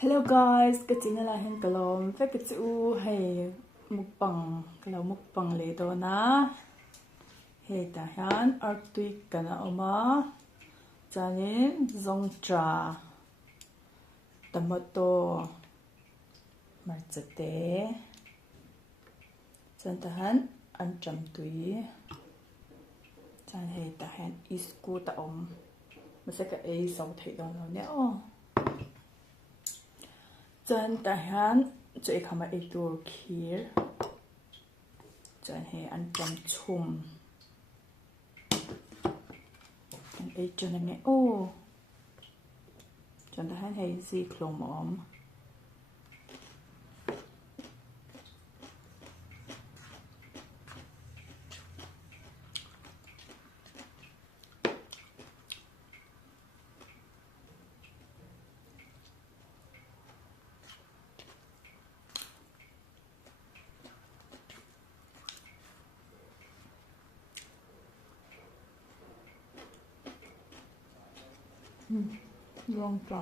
Hello guys, cái chuyện là hiện cái lồng với cái chữ hay cái lồng mukbang lấy đó na hay ta hắn ở tuy cái nào mà cho nên dùng trà tomato marchete cho ta hắn ăn chấm tùy cho hay ta hắn isku ta mà sẽ cái ấy sau thấy đó nó nhé chân ta hắn chơi khăm ấy đồ kia chân hay ăn chấm chum ấy chân này nghe chân ta hắn hay gì klom Long trà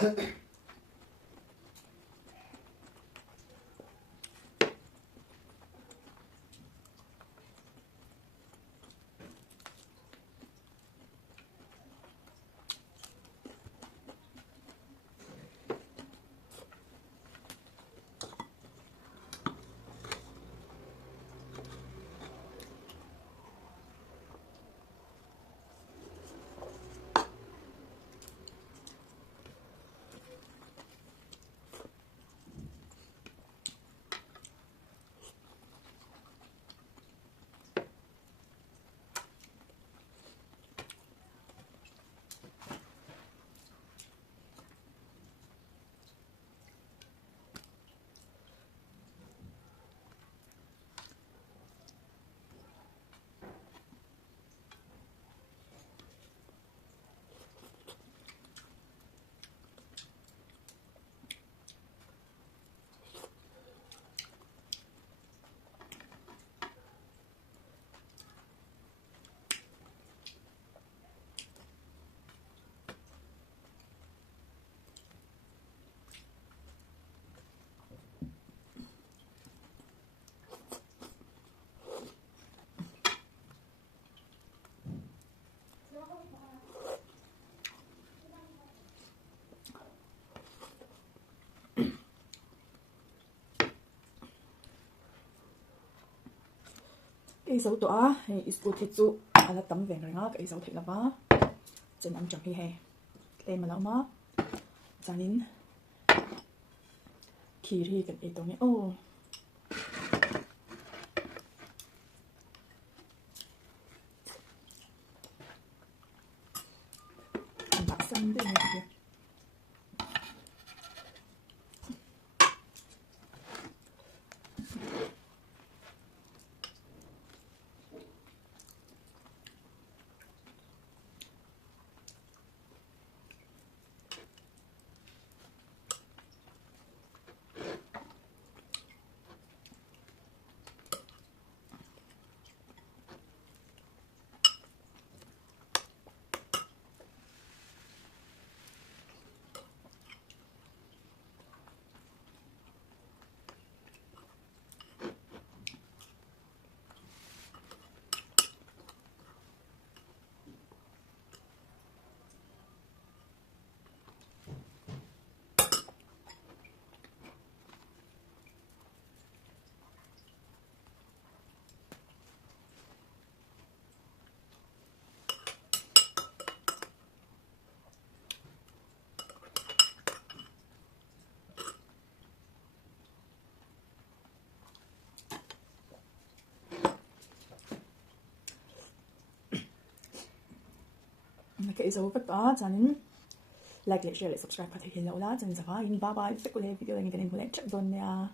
cái dấu tỏa hay isku thịt chú là tấm vàng rồi ngó cái dấu thịt là bá trên ăn chậm đi hè tem mà nó mất cho nên khi thì cái ấy tông này ô bạc xanh đây này kìa cái dấu vết đó cho nên like, share, subscribe và thực hiện lâu đó cho nên sẽ có những bye bye video này cái này muốn chắc luôn nha.